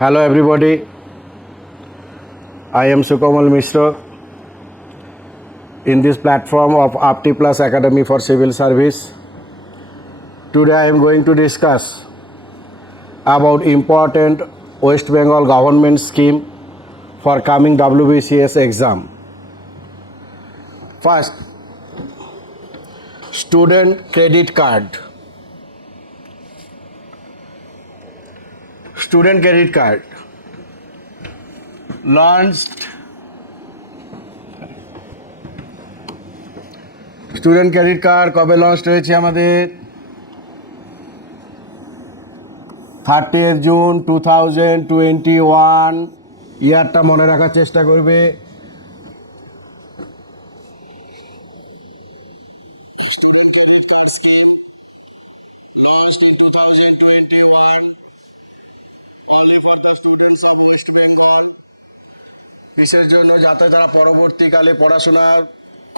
Hello everybody, I am Sukamal Mishra in this platform of Apti Plus Academy for Civil Service. Today I am going to discuss about important West Bengal government scheme for coming WBCS exam. First, student credit card. Student credit card launched. Student credit card কবে launch হয়েছে আমাদের 30 June 2021। ইয়ারটা মনে রাখার চেষ্টা করবে। Launched in 2021 only for the students of West Bengal. বিশেষ জন্য যাতে তারা পরবর্তীকালে পড়াশোনা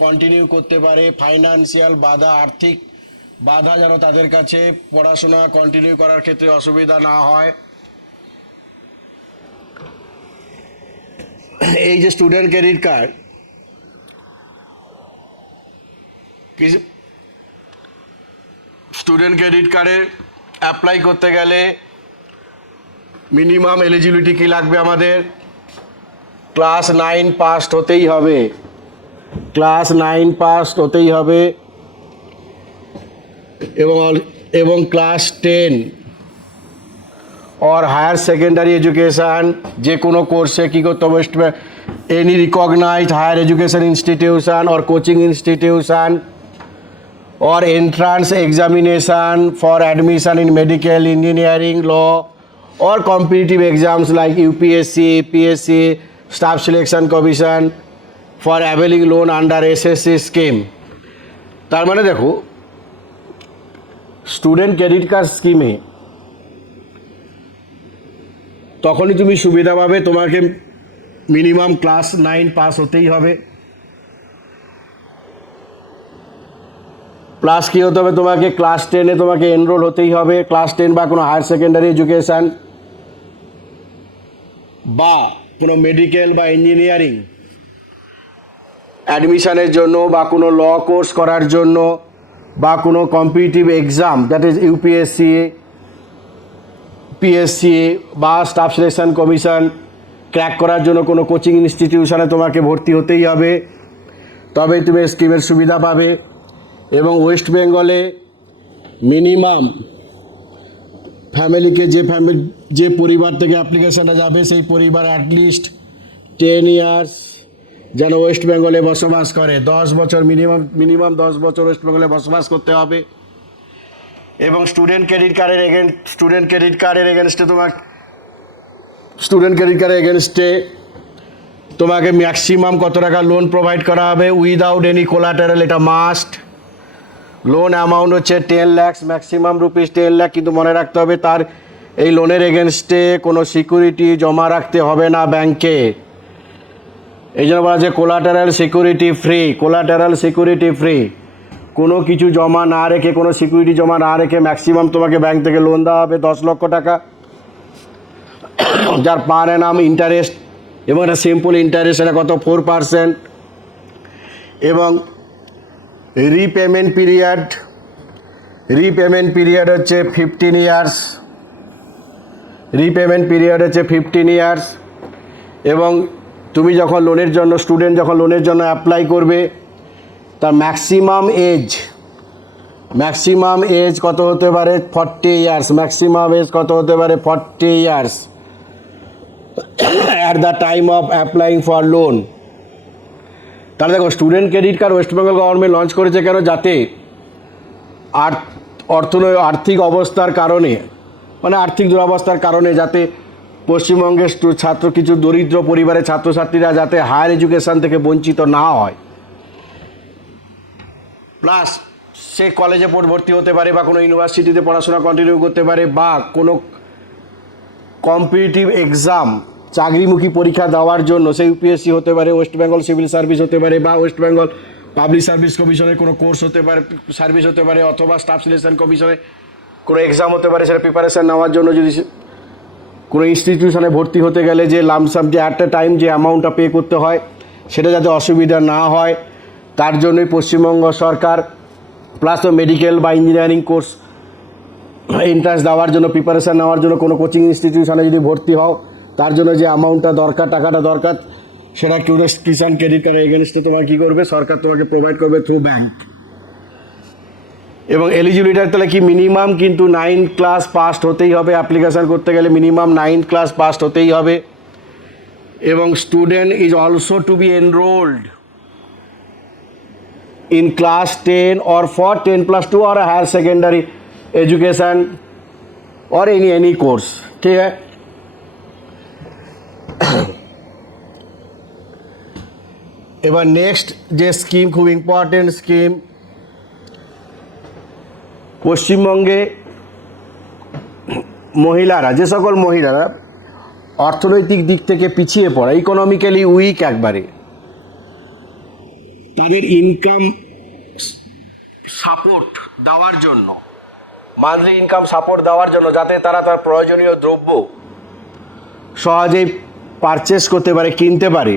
কন্টিনিউ করতে পারে, ফাইন্যান্সিয়াল বাধা, আর্থিক বাধা যেন তাদের কাছে পড়াশোনা কন্টিনিউ করার ক্ষেত্রে অসুবিধা না হয়। এই যে student credit card, student credit কার্ডে অ্যাপ্লাই করতে গেলে মিনিমাম এলিজিবিলিটি কি লাগবে আমাদের? ক্লাস 9 পাস হতেই হবে। ক্লাস 9 পাস হতেই হবে এবং ক্লাস 10 और हायर सेकेंडरी एजुकेशन जे कोनो कोर्से की करते वेस्ट में any recognised higher education institution और कोचिंग इंस्टीट्यूशन और entrance examination for admission in medical, engineering, law और competitive exams like UPSC, PSC, staff selection commission for availing loan under SSC scheme. तार माने देखो स्टूडेंट क्रेडिट कार्ड स्कीमे তখনই তুমি সুবিধা পাবে, তোমাকে মিনিমাম ক্লাস 9 পাস হতেই হবে। প্লাস কী হতে হবে? তোমাকে ক্লাস 10-এ তোমাকে এনরোল হতেই হবে। ক্লাস 10 বা কোনো হায়ার সেকেন্ডারি এডুকেশান বা কোনো মেডিকেল বা ইঞ্জিনিয়ারিং অ্যাডমিশনের জন্য বা কোনো ল কোর্স করার জন্য বা কোনো competitive exam that is UPSC, PSC বা স্টাফ সিলেকশন কমিশন ক্র্যাক করার জন্য কোনো কোচিং ইনস্টিটিউশনে তোমাকে ভর্তি হতেই হবে, তবেই তুমি স্কিমের সুবিধা পাবে। এবং ওয়েস্ট বেঙ্গলে মিনিমাম ফ্যামিলিকে যে পরিবার থেকে অ্যাপ্লিকেশনটা যাবে সেই পরিবার অ্যাটলিস্ট 10 ইয়ার্স যেন ওয়েস্ট বেঙ্গলে বসবাস করে, 10 বছর মিনিমাম 10 বছর ওয়েস্ট বেঙ্গলে বসবাস করতে হবে। এবং স্টুডেন্ট ক্রেডিট কার্ডের এগেনস্টে তোমাকে ম্যাক্সিমাম কত টাকা লোন প্রোভাইড করা হবে উইদাউট এনি কোলাটারাল, এটা মাস্ট। লোন অ্যামাউন্ট হচ্ছে 10 লাখ, ম্যাক্সিমাম রুপিস 10 লাখ, কিন্তু মনে রাখতে হবে তার এই লোনের এগেনস্টে কোনো সিকিউরিটি জমা রাখতে হবে না ব্যাংকে। এই জন্য বলা যে কোলাটারাল সিকিউরিটি ফ্রি। কোনো কিছু জমা না রেখে, কোনো সিকিউরিটি জমা না রেখে ম্যাক্সিমাম তোমাকে ব্যাংক থেকে লোন দেওয়া হবে 10 লক্ষ টাকা, যার পার অ্যানাম ইন্টারেস্ট এবং এটা সিম্পল ইন্টারেস্ট, এটা কত 4%। এবং রিপেমেন্ট পিরিয়ড হচ্ছে 15 ইয়ার্স। এবং তুমি যখন স্টুডেন্ট যখন লোনের জন্য অ্যাপ্লাই করবে তার ম্যাক্সিমাম এজ কত হতে পারে? 40 ইয়ার্স। ম্যাক্সিমাম এজ কত হতে পারে? 40 years at the time of applying for loan. তাহলে দেখো student credit card West Bengal government launch করেছে কেন? যাতে আর্থিক অবস্থার কারণে, মানে আর্থিক দুরবস্থার কারণে যাতে পশ্চিমবঙ্গের কিছু দরিদ্র পরিবারের ছাত্রছাত্রীরা যাতে হায়ার এডুকেশান থেকে বঞ্চিত না হয়, প্লাস সে কলেজে ভর্তি হতে পারে বা কোনো ইউনিভার্সিটিতে পড়াশোনা কন্টিনিউ করতে পারে বা কোনো কম্পিটিটিভ এক্সাম চাকরিমুখী পরীক্ষা দেওয়ার জন্য, সে ইউপিএসসি হতে পারে, ওয়েস্ট বেঙ্গল সিভিল সার্ভিস হতে পারে বা ওয়েস্ট বেঙ্গল পাবলিক সার্ভিস কমিশনের কোনো কোর্স হতে পারে, সার্ভিস হতে পারে, অথবা স্টাফ সিলেকশন কমিশনে কোনো এক্সাম হতে পারে, সেটা প্রিপারেশান নেওয়ার জন্য যদি কোনো ইনস্টিটিউশনে ভর্তি হতে গেলে যে লামসাম যে অ্যাট এ টাইম যে অ্যামাউন্টটা পে করতে হয় সেটা যাতে অসুবিধা না হয় তার জন্যই পশ্চিমবঙ্গ সরকার প্লাস মেডিকেল বা ইঞ্জিনিয়ারিং কোর্স এন্ট্রান্স দেওয়ার জন্য প্রিপারেশান নেওয়ার জন্য কোনো কোচিং ইনস্টিটিউশনে যদি ভর্তি হও তার জন্য যে অ্যামাউন্টটা দরকার টাকাটা দরকার সেটা কিষাণ ক্রেডিট কার্ডের এগেনস্টে তোমার কী করবে সরকার তোমাকে প্রোভাইড করবে থ্রু ব্যাঙ্ক। এবং এলিজিবিলিটার তাহলে কি মিনিমাম কিন্তু 9th ক্লাস পাস্ট হতেই হবে, অ্যাপ্লিকেশান করতে গেলে মিনিমাম 9th ক্লাস পাস্ট হতেই হবে। এবং student is also to be enrolled in class 10 or for 10+2 or a higher secondary education or any course, ठीक है। এবার নেক্সট যে স্কিম খুব ইম্পর্টেন্ট স্কিম, পশ্চিমবঙ্গে মহিলারা যে সকল মহিলারা অর্থনৈতিক দিক থেকে পিছিয়ে পড়া ইকোনমিক্যালি উইক একবারে তাদের ইনকাম সাপোর্ট দেওয়ার জন্য মান্থলি ইনকাম সাপোর্ট দেওয়ার জন্য যাতে তারা তার প্রয়োজনীয় দ্রব্য সহজেই পারচেস করতে পারে কিনতে পারে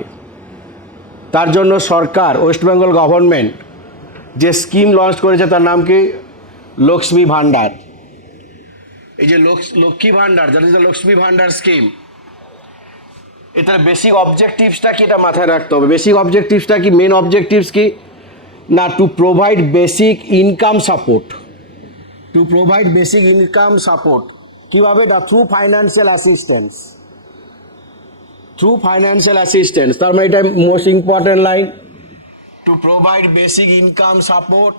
তার জন্য সরকার ওয়েস্ট বেঙ্গল গভর্নমেন্ট যে স্কিম লঞ্চ করেছে তার নাম কি লক্ষ্মী ভাণ্ডার। এই যে Lakshmi Bhandar that is the Lakshmi Bhandar scheme, এটার বেসিক অবজেক্টিভসটা কি এটা মাথায় রাখতে হবে। বেসিক অবজেক্টিভসটা কি, মেন অবজেক্টিভস কি না, to provide basic income support, to provide basic income support কীভাবে না through financial assistance, through financial assistance তার মানে এটা most important line, to provide basic income support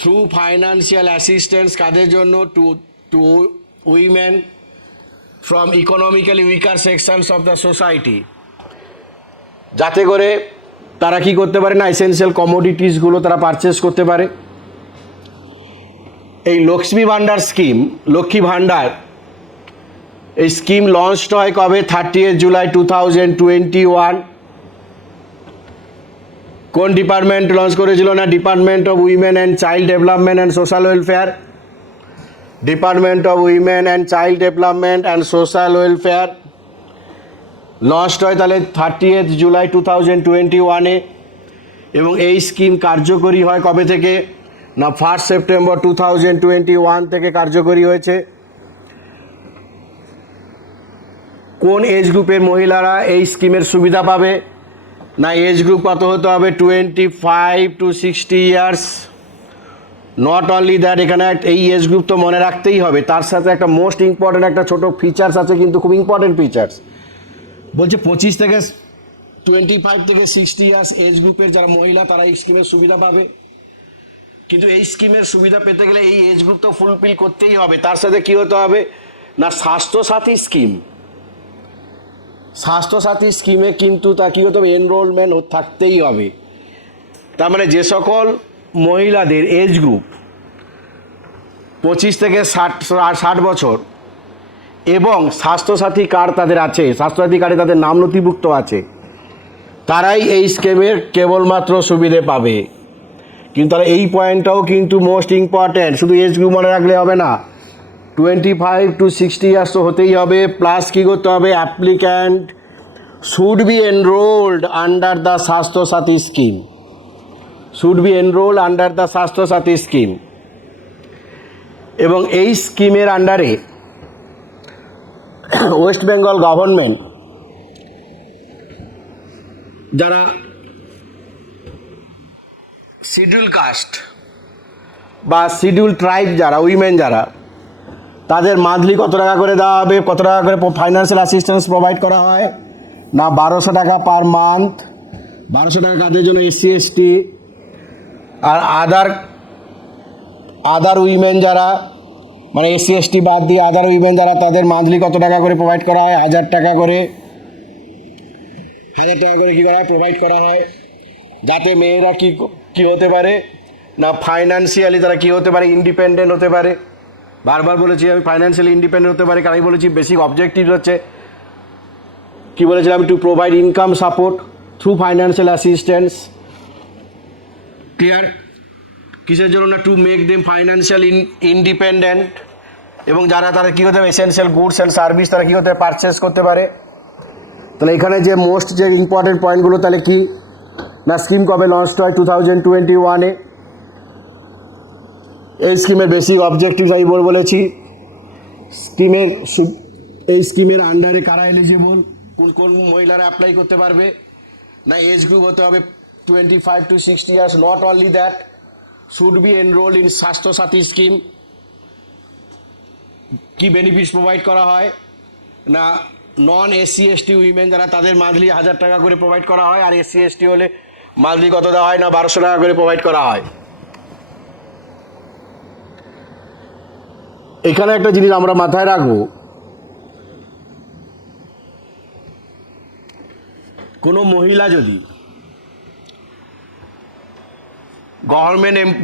through financial assistance কাদের জন্য, to women from economically weaker sections of the society, যাতে করে তারা কি করতে পারে না এসেনশিয়াল কমোডিটিসগুলো তারা পারচেস করতে পারে। এই লক্ষ্মী ভাণ্ডার স্কিম, লক্ষ্মী ভাণ্ডার এই স্কিম লঞ্চড হয় কবে 30 জুলাই 2021। কোন ডিপার্টমেন্ট লঞ্চ করেছিল না, department of women and child development and social welfare, department of women and child development and social welfare launched হয় তাহলে 30 জুলাই 2021-এ। এবং এই স্কিম কার্যকরী হয় কবে থেকে না 1 সেপ্টেম্বর 2021 থেকে কার্যকরী হয়েছে। কোন এজ গ্রুপের মহিলারা এই স্কিমের সুবিধা পাবে না, এজ গ্রুপ কত হতে হবে 25 to 60 years. Not only that, এখানে এই এজ গ্রুপ তো মনে রাখতেই হবে, তার সাথে একটা মোস্ট ইম্পর্ট্যান্ট একটা ছোটো ফিচার্স আছে কিন্তু খুব ইম্পর্টেন্ট ফিচার্স, বলছে 25 থেকে 25 থেকে 60 ইয়ার্স এজ গ্রুপের যারা মহিলা তারা এই স্কিমের সুবিধা পাবে। কিন্তু এই স্কিমের সুবিধা পেতে গেলে এই এজ গ্রুপ তো ফুলফিল করতেই হবে, তার সাথে কী হতে হবে না স্বাস্থ্যসাথী স্কিম, স্বাস্থ্যসাথী স্কিমে কিন্তু তা কী হতে হবে এনরোলমেন্ট থাকতেই হবে। তার মানে যে সকল মহিলাদের এজ গ্রুপ 25 থেকে 60 বছর এবং স্বাস্থ্যসাথী কার্ড তাদের আছে, স্বাস্থ্যসাথী কার্ডে তাদের নাম নথিভুক্ত আছে, তারাই এই স্কিমের কেবলমাত্র সুবিধে পাবে। কিন্তু তারা এই পয়েন্টটাও কিন্তু মোস্ট ইম্পর্ট্যান্ট, শুধু এজ গ্রুপ মনে রাখলে হবে না, 25 to 60 ইয়ার্স তো হতেই হবে, প্লাস কী করতে হবে applicant should be enrolled under the Swasthya Sathi scheme, should be enrolled under the Swasthya Sathi scheme. এবং এই স্কিমের আন্ডারে ওয়েস্ট বেঙ্গল গভর্নমেন্ট যারা শিডিউল কাস্ট বা শিডিউল ট্রাইব যারা উইমেন যারা তাদের মান্থলি কত টাকা করে দেওয়া হবে, কত টাকা করে ফাইন্যান্সিয়াল অ্যাসিস্ট্যান্স প্রোভাইড করা হয় না 1200 টাকা পার মান্থ। 1200 টাকা কাদের জন্য, SC ST আর আদার উইমেন যারা মানে SC ST বাদ দিয়ে আদার উইমেন যারা তাদের মান্থলি কত টাকা করে প্রোভাইড করা হয় 1000 টাকা করে, 1000 টাকা করে কী করা হয় প্রোভাইড করা হয়, যাতে মেয়েরা কী হতে পারে না ফাইন্যান্সিয়ালি তারা কী হতে পারে ইন্ডিপেন্ডেন্ট হতে পারে। বারবার বলেছি আমি ফাইন্যান্সিয়ালি ইন্ডিপেন্ডেন্ট হতে পারে, কারণ আমি বলেছি বেসিক অবজেক্টিভ হচ্ছে কী বলেছিলাম to provide income support through financial assistance, clear. কিসের জন্য না to make them financial independent, এবং যারা তারা কী করতে পারে এসেনশিয়াল গুডস অ্যান্ড সার্ভিস তারা কী করতে পারে পারচেস করতে পারে। তাহলে এখানে যে মোস্ট যে ইম্পর্টেন্ট পয়েন্টগুলো তাহলে কি না, স্কিম কবে লঞ্চ হয় 2021-এ। এই স্কিমের বেসিক অবজেক্টিভস আমি বলেছি। স্কিমের এই স্কিমের আন্ডারে কারা এলিজিবল, কোন কোন মহিলারা অ্যাপ্লাই করতে পারবে না, এজ গ্রুপ হতে হবে 25 to 60 years. Not only that, should be enroll in Swasthya Sathi scheme. কি বেনিফিটস প্রোভাইড করা হয় না, নন এসসি এসটি উইমেন যারা তাদের মান্থলি 1000 টাকা করে প্রোভাইড করা হয়, আর এসসি এসটি হলে মান্থলি কত দেওয়া হয় না 1200 টাকা করে প্রোভাইড করা হয়। এখানে একটা জিনিস আমরা মাথায় রাখবো, কোনো মহিলা যদি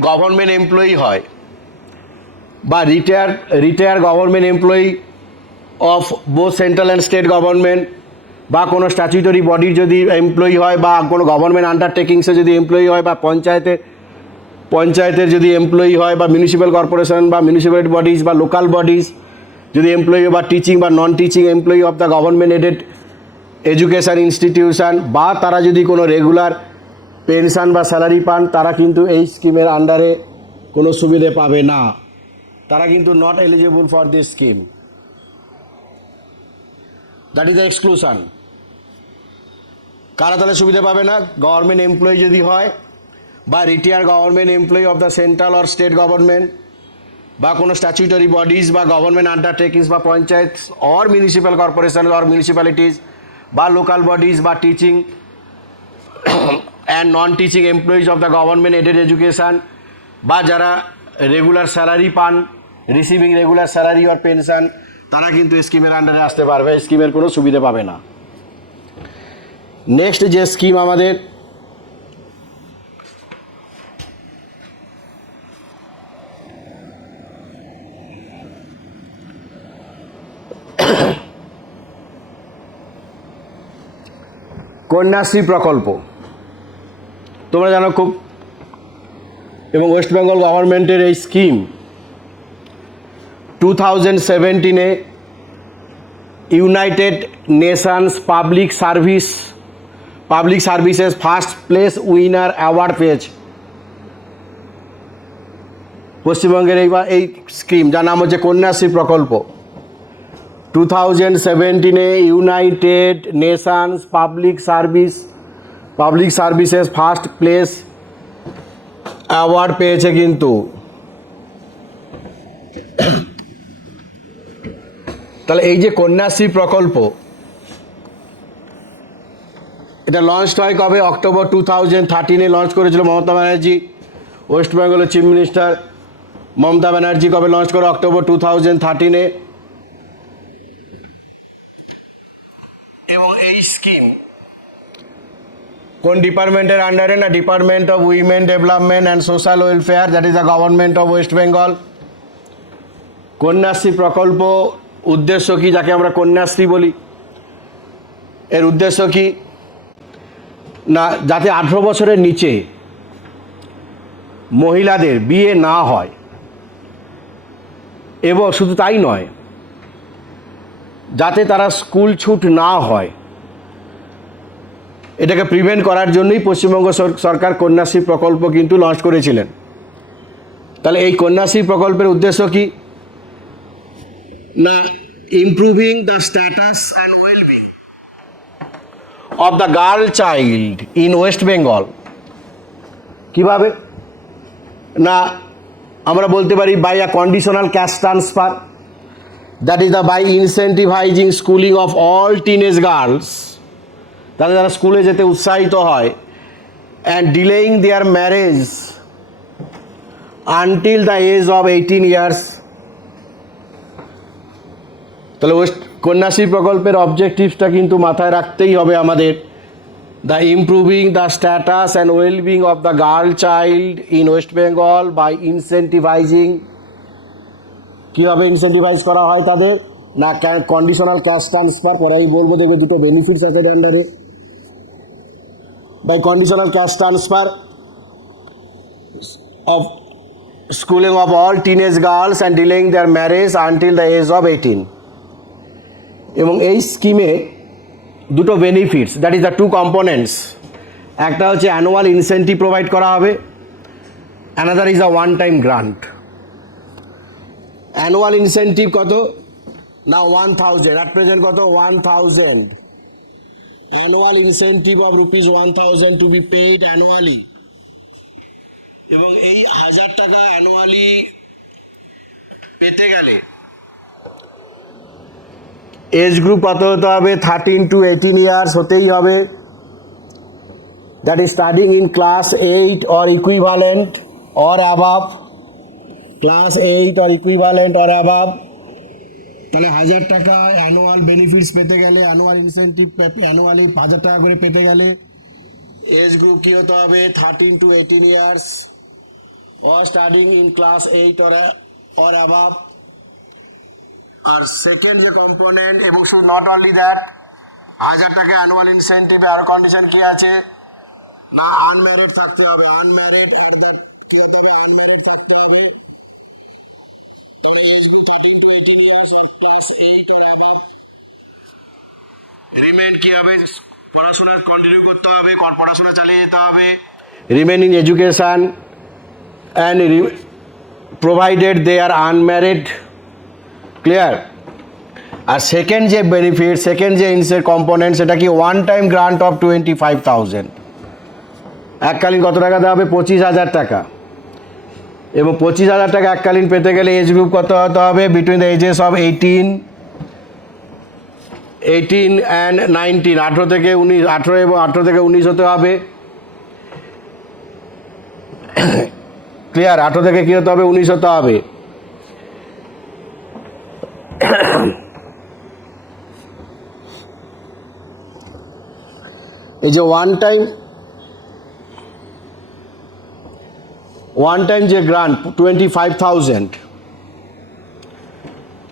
গভর্নমেন্ট এমপ্লয়ি হয় বা retire government employee of both central and state government, বা কোনো স্ট্যাচুটরি বডির যদি এমপ্লয়ি হয়, বা কোনো গভর্নমেন্ট আন্ডারটেকিংসে যদি এমপ্লয়ি হয়, বা পঞ্চায়েতের যদি এমপ্লয়ি হয়, বা মিউনিসিপ্যাল কর্পোরেশন বা মিউনিসিপ্যালিটি বডিজ বা লোকাল বডিজ যদি এমপ্লয়ি, বা টিচিং বা non teaching employee of the government aided education institution, বা তারা যদি কোনো রেগুলার পেনশন বা স্যালারি পান, তারা কিন্তু এই স্কিমের আন্ডারে কোনো সুবিধে পাবে না। তারা কিন্তু not eligible for this scheme. That is the exclusion. কারা তাহলে সুবিধা পাবে না, গভর্নমেন্ট এমপ্লয়ি যদি হয়, বা retire government employee of the central or state government, বা কোনো স্ট্যাচুটরি বডিজ বা গভর্নমেন্ট আন্ডারটেকিংস বা panchayat or municipal corporation or municipalities বা লোকাল বডিজ বা teaching and non teaching employees of the government aided education, বা যারা রেগুলার স্যালারি পান, receiving regular salary or pension, তারা কিন্তু স্কিমের আন্ডারে আসতে পারবে, স্কিমের কোনো সুবিধা পাবে না। নেক্সট যে স্কিম আমাদের কন্যাশ্রী প্রকল্প, তোমরা জানো খুব, এবং ওয়েস্ট বেঙ্গল গভর্নমেন্টের এই স্কিম 2017-এ United Nations public services first place winner award পেয়েছে পশ্চিমবঙ্গের এই স্কিম, যার নাম হচ্ছে কন্যাশ্রী প্রকল্প। 2017-এ United Nations public services first place award পেয়েছে কিন্তু। তাহলে এই যে কন্যাশ্রী প্রকল্প, এটা লঞ্চ হয় কবে, অক্টোবর 2013-এ লঞ্চ করেছিল মমতা ব্যানার্জি, ওয়েস্ট বেঙ্গলের চিফ মিনিস্টার মমতা ব্যানার্জি কবে লঞ্চ করে, অক্টোবর 2013-এ। এবং এই স্কিম কোন ডিপার্টমেন্টের আন্ডারে না, department of women development and social welfare, that is the government of West Bengal. Kanyashree প্রকল্প উদ্দেশ্য কি, যাকে আমরা কন্যাশ্রী বলি, এর উদ্দেশ্য কি না, যাতে 18 বছরের নিচে মহিলাদের বিয়ে না হয়, এবং শুধু তাই নয়, যাতে তারা স্কুল ছুট না হয়, এটাকে প্রিভেন্ট করার জন্যই পশ্চিমবঙ্গ সরকার কন্যাশ্রী প্রকল্প কিন্তু লঞ্চ করেছিলেন। তাহলে এই কন্যাশ্রী প্রকল্পের উদ্দেশ্য কি না, improving the status and wellbeing of the girl child in West Bengal. কীভাবে না, আমরা বলতে পারি by a conditional cash transfer, that is the by incentivising schooling of all teenage girls, তাহলে যারা স্কুলে যেতে উৎসাহিত হয়, and delaying their marriage until the age of 18 years. তাহলে কন্যাশ্রী প্রকল্পের অবজেক্টিভসটা কিন্তু মাথায় রাখতেই হবে আমাদের, the improving the status and wellbeing of the girl child in West Bengal by incentivising. কীভাবে ইনসেন্টিভাইজ করা হয় তাদের না, কন্ডিশনাল ক্যাশ ট্রান্সফার, পরে আমি বলবো, দেখবে দুটো বেনিফিটস আছে আন্ডারে। By conditional cash transfer of schooling of all teenage girls and delaying their marriage until the age of 18 এবং এই স্কিমে দুটো benefits, that is the two components. একটা হচ্ছে অ্যানুয়াল ইনসেন্টিভ প্রোভাইড করা হবে, another is a one time grant. Annual incentive কত না 1000, অ্যাট প্রেজেন্ট কত 1000, annual incentive of rupees 1000 to be paid annually. এবং এই 1000 টাকা অ্যানুয়ালি পেতে গেলে এজ গ্রুপ কত হতে হবে 13 to 18 ইয়ার্স হতেই হবে, that is studying in class 8 or equivalent or above, class 8 or equivalent or above. তাহলে 1000 টাকা অ্যানুয়াল বেনিফিটস পেতে গেলে, অ্যানুয়াল ইনসেন্টিভ অ্যানুয়ালি 1000 টাকা করে পেতে গেলে এজ গ্রুপ কী হতে হবে 13 to 18 years or studying in class 8 or above। আর সেকেন্ড যে কম্পোনেন্ট, এবং শুধু নট অনলি দ্যাট, 1000 টাকা অ্যানুয়াল ইনসেন্টিভে আর কন্ডিশন কি আছে না আনম্যারিড থাকতে হবে, আনম্যারিড আর দ্যাট কি হতে হবে আনম্যারিড থাকতে হবে। 13 to 18 years of class 8 or above। Remain কি হবে পড়াশোনা কন্টিনিউ করতে হবে, পড়াশোনা চালিয়ে যেতে হবে, remain in education and provided they are unmarried, clear। আর সেকেন্ড যে বেনিফিট, সেকেন্ড যে ইনসেন্ট কম্পোনেন্ট, সেটা কি ওয়ান টাইম গ্রান্ট অফ 25,000, এককালীন কত টাকা দেওয়া হবে 25,000 টাকা। এবং 25,000 টাকা এককালীন পেতে গেলে এজ গ্রুপ কত হতে হবে between the ages of 18 and 19, 18 থেকে 19, 18 এবং 18 থেকে 19 হতে হবে, ক্লিয়ার। 18 থেকে কী হতে হবে 19 হতে হবে। এই যে ওয়ান টাইম যে গ্রান্ট 25,000,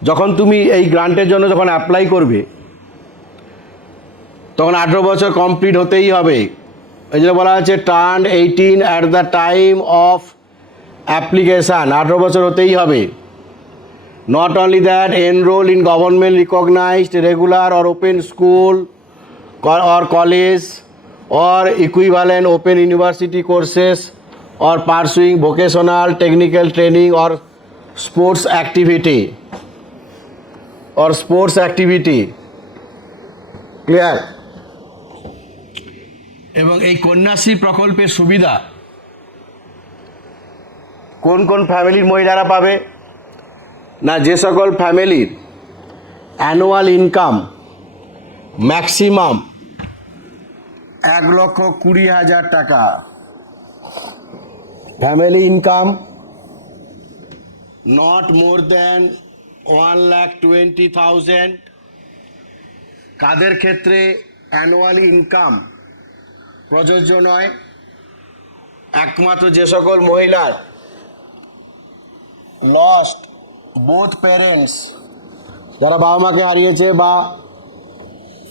যখন তুমি এই গ্রান্টের জন্য যখন অ্যাপ্লাই করবে তখন 18 বছর কমপ্লিট হতেই হবে। এই জন্য বলা আছে turn 18 at the time of application, 18 বছর হতেই হবে। Not only that, enrol in government recognised regular or open school or college or equivalent open university courses or pursuing vocational technical training or sports activity, clear. এবং এই কন্যাশ্রী প্রকল্পের সুবিধা কোন কোন ফ্যামিলির মহিলারা পাবে না, যে সকল ফ্যামিলির অ্যানুয়াল ইনকাম ম্যাক্সিমাম 1,20,000 টাকা, family income not more than 1,20,000। কাদের ক্ষেত্রে অ্যানুয়াল ইনকাম প্রযোজ্য নয়, একমাত্র যে সকল মহিলার লস্ট বোথ প্যারেন্টস, যারা বাবা মাকে হারিয়েছে, বা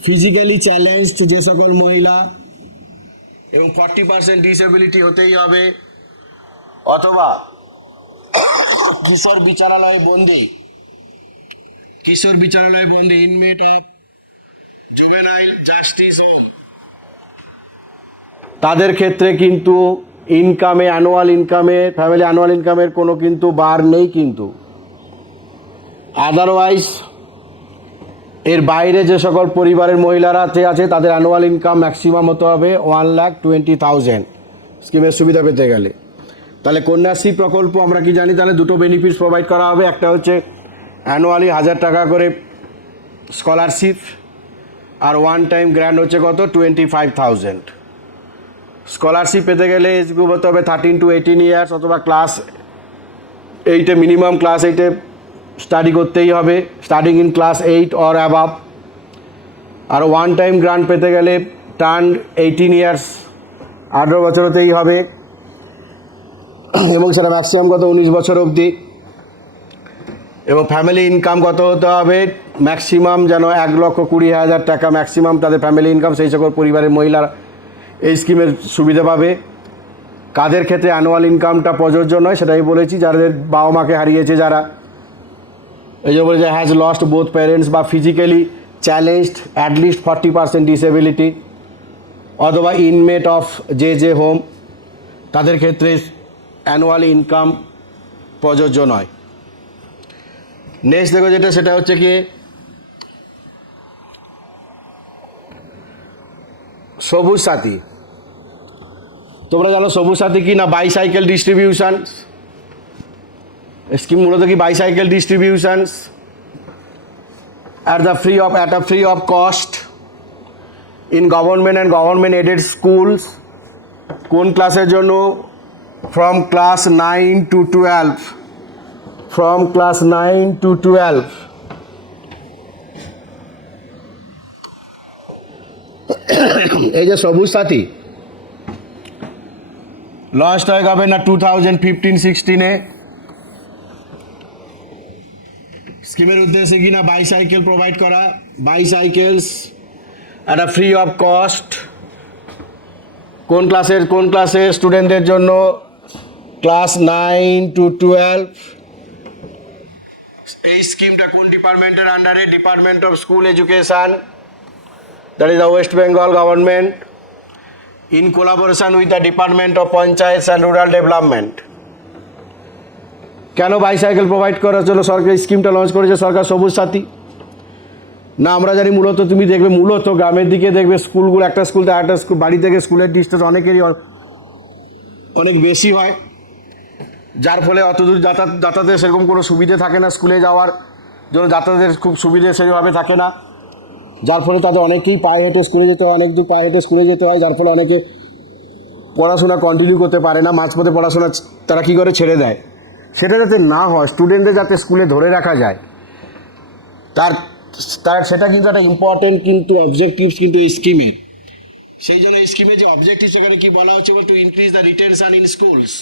ফিজিক্যালি চ্যালেঞ্জড যে সকল মহিলা, এবং 40% ডিসেবিলিটি হতেই হবে, অথবা কিশোর বিচারালয়ে বন্দি inmate of juvenile justice home, তাদের ক্ষেত্রে কিন্তু ইনকামে ফ্যামিলি অ্যানুয়াল ইনকামের কোনো কিন্তু বার নেই। কিন্তু আদারওয়াইজ এর বাইরে যে সকল পরিবারের মহিলারা আছে তাদের অ্যানুয়াল ইনকাম ম্যাক্সিমাম হতে হবে 1,20,000 স্কিমের সুবিধা পেতে গেলে। তাহলে কন্যাশ্রী প্রকল্প আমরা কি জানি, তাহলে দুটো বেনিফিটস প্রোভাইড করা হবে। একটা হচ্ছে অ্যানুয়ালি 1000 টাকা করে স্কলারশিপ, আর ওয়ান টাইম গ্র্যান্ড হচ্ছে কত 25,000। স্কলারশিপ পেতে গেলে এজ গ্রুপ হতে হবে 13 to 18 ইয়ার্স, অথবা ক্লাস 8 মিনিমাম ক্লাস 8 স্টাডি করতেই হবে, studying in class 8 or above. আর ওয়ান টাইম গ্রান্ট পেতে গেলে টার্ন 18 ইয়ার্স, 18 বছর হতেই হবে, এবং সেটা ম্যাক্সিমাম কত 19 বছর অবধি। এবং ফ্যামিলি ইনকাম কত হতে হবে ম্যাক্সিমাম যেন 1,20,000 টাকা ম্যাক্সিমাম তাদের ফ্যামিলি ইনকাম, সেই সকল পরিবারের মহিলারা এই স্কিমের সুবিধা পাবে। কাদের ক্ষেত্রে অ্যানুয়াল ইনকামটা প্রযোজ্য নয় সেটাই বলেছি, যাদের বাবা মাকে হারিয়েছে যারা, এই যে বলেছে হ্যাজ লস্ট বোথ প্যারেন্টস বা ফিজিক্যালি চ্যালেঞ্জড অ্যাটলিস্ট 40% ডিসেবিলিটি, অথবা ইনমেট অফ যে হোম, তাদের ক্ষেত্রে অ্যানুয়াল ইনকাম প্রযোজ্য নয়। নেক্সট দেখো যেটা, সেটা হচ্ছে কি সবুজ সাথী। তোমরা জানো সবুজ সাথী কি না? বাইসাইকেল ডিস্ট্রিবিউশন স্কিম, মূলত কি bicycle distributions at a free of cost in government and government aided schools। কোন ক্লাসের জন্য? from class 9 to 12, from class 9 to 12। এই যে সবুজ সাথী লঞ্চ হয়ে যাবে না 2015-16-এ। স্কিমের উদ্দেশ্যে কিনা বাইসাইকেল প্রোভাইড করা, bicycles at a free of cost. কোন ক্লাসের স্টুডেন্টদের জন্য? Class 9 to 12। এই স্কিমটা কোন ডিপার্টমেন্টের আন্ডারে? Department of school education, that is the West Bengal government, in collaboration with the department of panchayat and rural development. কেন বাইসাইকেল প্রোভাইড করার জন্য সরকার স্কিমটা লঞ্চ করেছে সরকার সবুজ সাথী? না, আমরা জানি মূলত তুমি দেখবে মূলত গ্রামের দিকে দেখবে স্কুলগুলো, একটা স্কুল থেকে একটা স্কুল, বাড়ি থেকে স্কুলের ডিস্টেন্স অনেকেরই অনেক বেশি হয়, যার ফলে অতদূর যাতায়াতের সেরকম কোনো সুবিধে থাকে না, স্কুলে যাওয়ার জন্য যাতায়াতের খুব সুবিধে সেভাবে থাকে না, যার ফলে তাদের অনেকেই পায়ে হেঁটে স্কুলে যেতে হয়, অনেক দূর পায়ে হেঁটে স্কুলে যেতে হয়, যার ফলে অনেকে পড়াশোনা কন্টিনিউ করতে পারে না, মাঝপথে পড়াশোনা তারা কী করে ছেড়ে দেয়। সেটা যাতে না হয়, স্টুডেন্টদের যাতে স্কুলে ধরে রাখা যায়, তার সেটা কিন্তু একটা ইম্পর্টেন্ট কিন্তু অবজেক্টিভস কিন্তু এই স্কিমে। সেই জন্য এই স্কিমে যে অবজেক্টিভ সেখানে কি বলা হচ্ছে, to increase the retention in schools.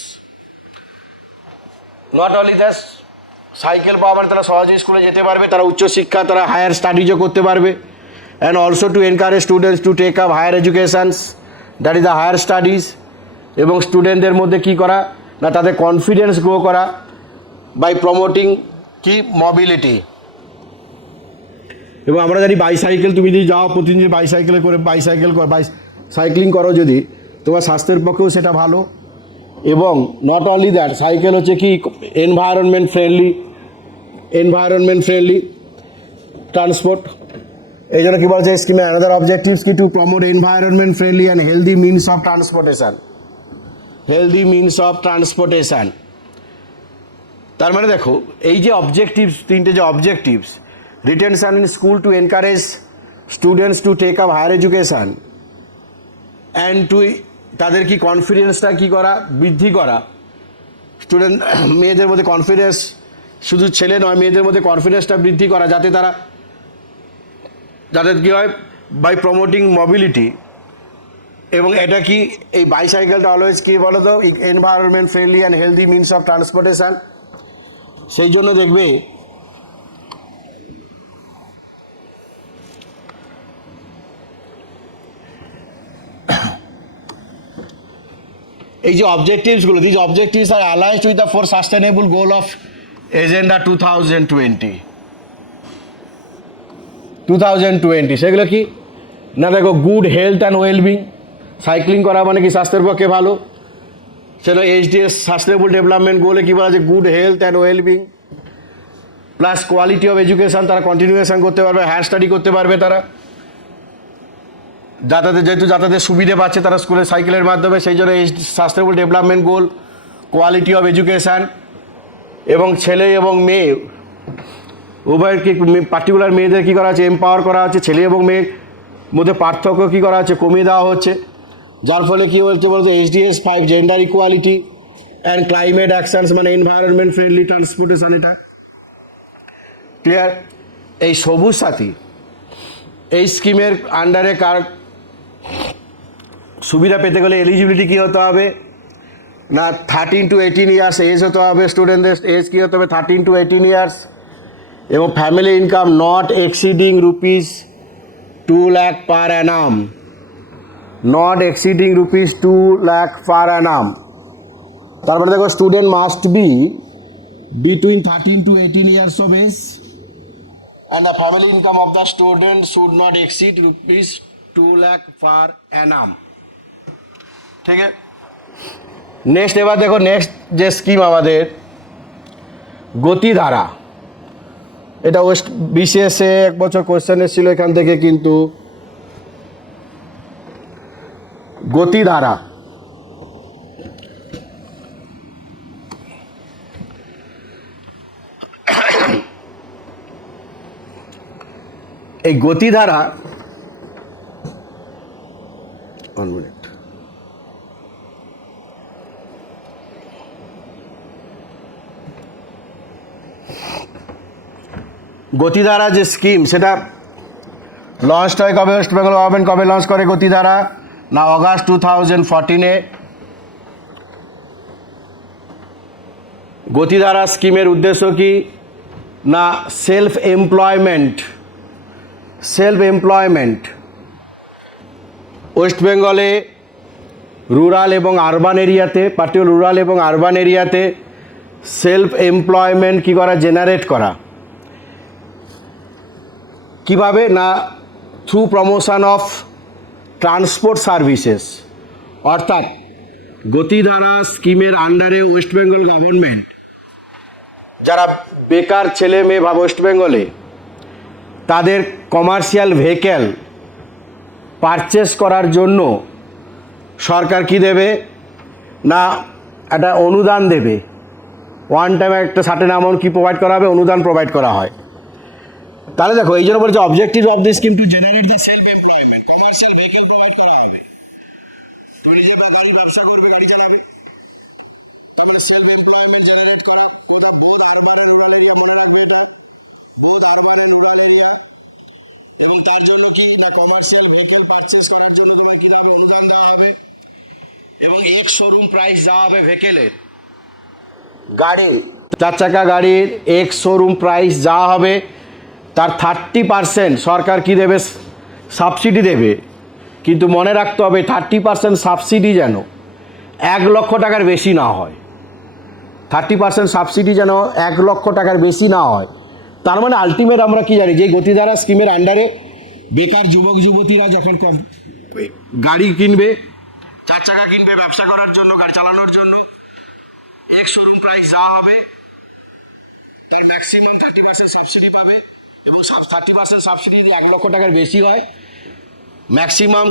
Not only that, cycle পাওয়া মানে তারা সহজেই স্কুলে যেতে পারবে, তারা উচ্চশিক্ষা, তারা হায়ার স্টাডিজও করতে পারবে, and also to encourage students to take up higher educations, that is the higher studies. এবং স্টুডেন্টদের মধ্যে কি করা না, তাদের কনফিডেন্স গ্রো করা বাই প্রমোটিং কি মোবিলিটি। এবং আমরা জানি বাইসাইকেল, তুমি যদি যাও প্রতিদিন বাইসাইকেলে করে সাইক্লিং করো, যদি তোমার স্বাস্থ্যের পক্ষেও সেটা ভালো। এবং নট অনলি দ্যাট, সাইকেল হচ্ছে কি এনভায়রনমেন্ট ফ্রেন্ডলি ট্রান্সপোর্ট। এই জন্য কী বলছে স্কিমে অ্যানাদার অবজেক্টিভস কি, to promote environment friendly and healthy means of transportation. তার মানে দেখো এই যে অবজেক্টিভস, তিনটে যে objectives, retention in school to encourage students to take up higher education, and to তাদের কি কনফিডেন্সটা কী করা, বৃদ্ধি করা। স্টুডেন্ট মেয়েদের মধ্যে কনফিডেন্স, শুধু ছেলে নয় মেয়েদের মধ্যে কনফিডেন্সটা বৃদ্ধি করা, যাতে কী হয় বাই প্রমোটিং মোবিলিটি। এবং এটা কি এই বাইসাইকেলটা অলওয়েজ কী বলো তো, environment friendly and healthy means of transportation. সেই জন্য দেখবে এই যে অবজেক্টিভসগুলো, this objectives are aligned with the 4 sustainable goal of agenda 2020। সেগুলো কি না, দেখো good health and wellbeing, cycling করা মানে কি স্বাস্থ্যের পক্ষে ভালো। সেটা HDS সাস্টেনেবল ডেভেলপমেন্ট গোলে কী বলা আছে, good health and wellbeing plus quality of education, তারা কন্টিনিউয়েশন করতে পারবে, হায়ার স্টাডি করতে পারবে, তারা যাতায়াতের সুবিধে পাচ্ছে তারা স্কুলে সাইকেলের মাধ্যমে। সেই জন্য sustainable development goal, quality of education. এবং ছেলে এবং মেয়ে উভয়কে, পার্টিকুলার মেয়েদের কী করা আছে, এম্পাওয়ার করা আছে, ছেলে এবং মেয়ের মধ্যে পার্থক্য কী করা আছে, কমিয়ে দেওয়া হচ্ছে, যার ফলে কী হচ্ছে বলতো HDS 5 gender equality and climate actions, মানে এনভায়রনমেন্ট ফ্রেন্ডলি ট্রান্সপোর্টেশন। এটা ক্লিয়ার। এই সবুজ সাথী এই স্কিমের আন্ডারে সুবিধা পেতে গেলে এলিজিবিলিটি কী হতে হবে না, 13 to 18 ইয়ার্স এজ হতে হবে, স্টুডেন্টদের এজ কী হতে হবে 13 to 18 ইয়ার্স, এবং family income not exceeding ₹2 lakh per annum, not exceeding ₹2 lakh per annum. তারপরে দেখো student must be between 13 to 18 years of age and the family income of the student should not exceed rupees 2 lakh per annum. ঠিক আছে, next এবার দেখো next যে scheme আমাদের গতিধারা, এটা West বিসিএসে এক বছর কোয়েশ্চেন এসেছিল এখান থেকে, কিন্তু গতিধারা এই গতিধারা 1 মিনিট, গতিধারা যে স্কিম সেটা লঞ্চ হয় কবে, ওয়েস্ট বেঙ্গল গভর্নমেন্ট কবে লঞ্চ করে গতিধারা না অগাস্ট 2014-এ। গতিধারা স্কিমের উদ্দেশ্য কি না সেলফ এমপ্লয়মেন্ট ওয়েস্ট বেঙ্গলে রুরাল এবং আরবান এরিয়াতে, পার্টিকুলার রুরাল এবং আরবান এরিয়াতে সেলফ এমপ্লয়মেন্ট কী করা, জেনারেট করা। কিভাবে না through promotion of transport services, অর্থাৎ গতিধারা স্কিমের আন্ডারে ওয়েস্ট বেঙ্গল গভর্নমেন্ট যারা বেকার ছেলে মেয়ে বা ওয়েস্ট বেঙ্গলে তাদের কমার্শিয়াল ভেহিক্যাল পারচেস করার জন্য সরকার কি দেবে না একটা অনুদান দেবে, ওয়ান টাইম একটা সার্টেন অ্যামাউন্ট কি প্রোভাইড করা হবে, অনুদান প্রোভাইড করা হয়। তাহলে দেখো এই জন্য বলছে objective of this scheme to generate the self employment, commercial vehicle provide করা হবে। তো নিজে গাড়ি ব্যবসা করবে, গাড়ি চালাবে, তারপরে সেলফ এমপ্লয়মেন্ট জেনারেট করা, বোধ আরবান এন্ড রুরাল এরিয়া, মনে রাখবে এটা বোধ আরবান এন্ড রুরাল এরিয়া। এবং তার জন্য কি না কমার্শিয়াল ভেহিক্যাল পারচেস করার জন্য তোমার কি হবে, অনুদান দেওয়া হবে। এবং এক শোরুম প্রাইস দেওয়া হবে ভেহিক্যালের, গাড়ি 4 চাকা গাড়ির এক শোরুম প্রাইস যা হবে তার 30% সরকার কি দেবে, সাবসিডি দেবে। কিন্তু মনে রাখতে হবে 30% সাবসিডি যেন 1 লক্ষ টাকার বেশি না হয়, 30% সাবসিডি যেন 1 লক্ষ টাকার বেশি না হয়। তার মানে আলটিমেট আমরা কি জানি যে গতিধারা স্কিমের আন্ডারে বেকার যুবক যুবতীরা যখন গাড়ি কিনবে, 4 চাকা কিনবে ব্যবসা করার জন্য, গাড়ি চালানোর জন্য, এক শোরুম প্রাইস যা হবে তার ম্যাক্সিমাম 30% সাবসিডি পাবে। এবং 30% সাবসিডি যদি 1 লক্ষ টাকার বেশি হয়, ম্যাক্সিমাম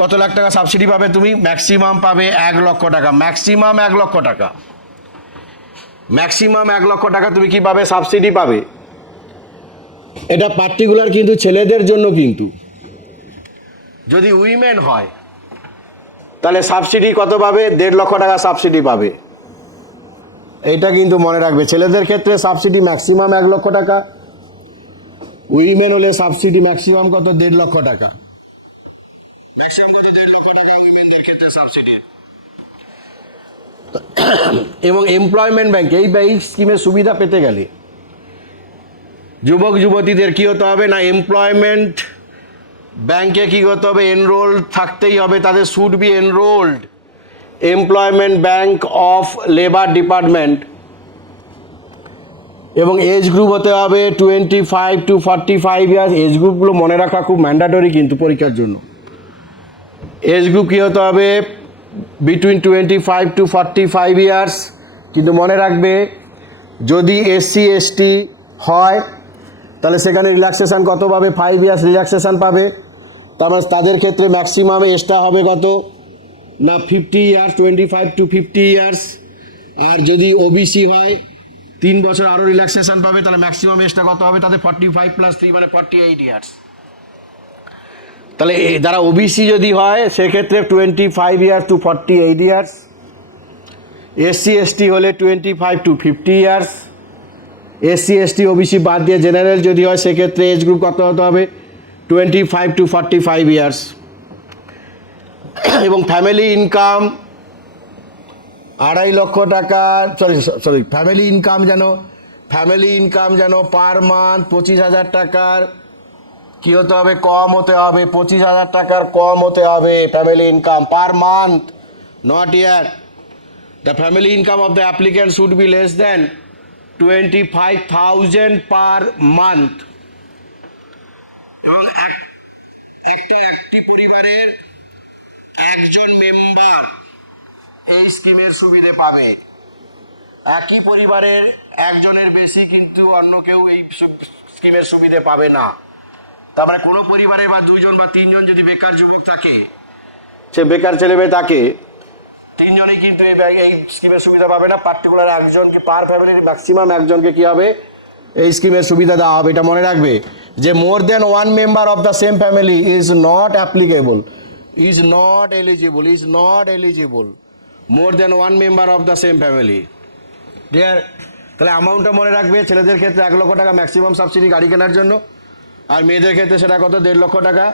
কত লাখ টাকা সাবসিডি পাবে তুমি, ম্যাক্সিমাম পাবে 1 লক্ষ টাকা, ম্যাক্সিমাম 1 লক্ষ টাকা, ম্যাক্সিমাম 1 লক্ষ টাকা তুমি কি পাবে, সাবসিডি পাবে। এটা পার্টিকুলার কিন্তু ছেলেদের জন্য, কিন্তু যদি উইমেন হয় তাহলে সাবসিডি কত পাবে, 1.5 লক্ষ টাকা সাবসিডি পাবে। এইটা কিন্তু মনে রাখবে, ছেলেদের ক্ষেত্রে সাবসিডি ম্যাক্সিমাম 1 লক্ষ টাকা, উইমেন হলে সাবসিডি ম্যাক্সিমাম কত, 1.5 লক্ষ টাকা, ম্যাক্সিমাম কত, 1.5 লক্ষ টাকা উইমেনদের ক্ষেত্রে সাবসিডি। এবং এমপ্লয়মেন্ট ব্যাংক এই স্কিমের সুবিধা পেতে গেলে যুবক যুবতীদের কী হতে হবে না এমপ্লয়মেন্ট ব্যাংকে কী করতে হবে, এনরোল্ড থাকতেই হবে, তাদের should be enrolled employment bank of labour department. এবং এজ গ্রুপ হতে হবে 25 to 45 ইয়ার্স। এজ গ্রুপগুলো মনে রাখা খুব ম্যান্ডাটরি কিন্তু পরীক্ষার জন্য। এজ গ্রুপ কী হতে হবে, বিটুইন 25 to 45 ইয়ার্স। কিন্তু মনে রাখবে যদি SC ST হয় তাহলে সেখানে রিল্যাক্সেশান কত পাবে, 5 ইয়ার্স রিল্যাক্সেশান পাবে। তার মানে তাদের ক্ষেত্রে ম্যাক্সিমাম এজটা হবে কত না 50 ইয়ার্স, 25 to 50 ইয়ার্স। আর যদি OBC হয় 3 বছর আরও রিল্যাক্সেশান পাবে, তাহলে ম্যাক্সিমাম এজটা কত হবে তাদের 45 + 3 মানে 48 ইয়ার্স। তাহলে যারা OBC যদি হয় সেক্ষেত্রে 25 years to 48 years. SC ST হলে 25 to 50 years. SC ST OBC বাদ দিয়ে জেনারেল যদি হয় সেক্ষেত্রে এজ গ্রুপ কত হতে হবে 25 to 45 ইয়ার্স। এবং ফ্যামিলি ইনকাম 2.5 লক্ষ টাকা, ফ্যামিলি ইনকাম যেন পার মান্থ 25,000 টাকার কী হতে হবে, কম হতে হবে, 25,000 টাকার কম হতে হবে family income per month, not year. The family income of the applicant should be less than 25,000 per month. এবং একটি পরিবারের একজন মেম্বার এই স্কিমের সুবিধে পাবে। একই পরিবারের একজনের বেশি কিন্তু অন্য কেউ এই স্কিমের সুবিধে পাবে না। তার মানে কোনো পরিবারে বা দুইজন বা তিনজন যদি বেকার যুবক থাকে, সে বেকার ছেলে মেয়ে থাকে, তিনজনই কিন্তু এই স্কিমের সুবিধা পাবে না। পার্টিকুলার একজনকে, পার ফ্যামিলির ম্যাক্সিমাম একজনকে কি হবে, এই স্কিমের সুবিধা দেওয়া হবে। এটা মনে রাখবে যে more than one member of the same family is not applicable, is not eligible, is not eligible, more than one member of the same family. Clear? তাহলে অ্যামাউন্টটা মনে রাখবে। ছেলেদের ক্ষেত্রে 1 লক্ষ টাকা ম্যাক্সিমাম সাবসিডি গাড়ি কেনার জন্য, আর মেয়েদের ক্ষেত্রে সেটা কত, 1.5 লক্ষ টাকা।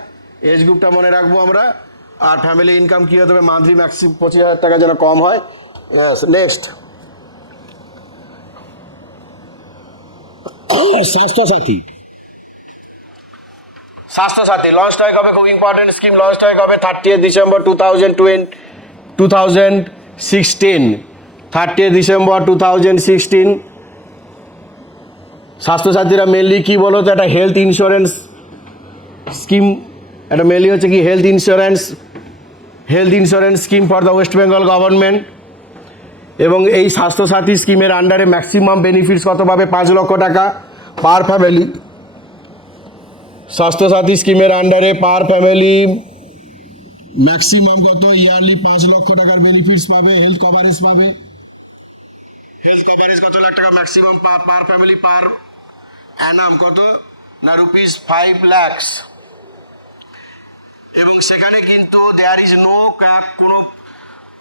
এজ গ্রুপটা মনে রাখবো আমরা। আর ফ্যামিলি ইনকাম কী হতে হবে, মান্থলি ম্যাক্সিমাম 25,000 টাকা যেন কম হয়। নেক্সট, স্বাস্থ্যসাথী। স্বাস্থ্যসাথী লঞ্চড হয় কবে, খুব ইম্পর্টেন্ট স্কিম। লঞ্চড হয় কবে, 30 ডিসেম্বর 2016, 30 ডিসেম্বর 2016। স্বাস্থ্যসাথীরা মেনলি কী বলো তো, একটা হেলথ ইন্স্যুরেন্স স্কিম, এটা মেনলি হচ্ছে কি health insurance scheme for the West Bengal government. এবং এই স্বাস্থ্যসাথী স্কিমের আন্ডারে ম্যাক্সিমাম বেনিফিটস কত পাবে, 5 লক্ষ টাকা পার ফ্যামিলি। স্বাস্থ্যসাথী স্কিমের আন্ডারে পার ফ্যামিলি ম্যাক্সিমাম কত, ইয়ারলি 5 লক্ষ টাকার বেনিফিটস পাবে। হেলথ কভারেজ পাবে। হেলথ কভারেজ কত লাখ টাকা ম্যাক্সিমাম পার ফ্যামিলি, পার অ্যানাম কত না, ₹5 লাখ। এবং সেখানে কিন্তু দেয়ার ইজ নো ক্যাপ, কোনো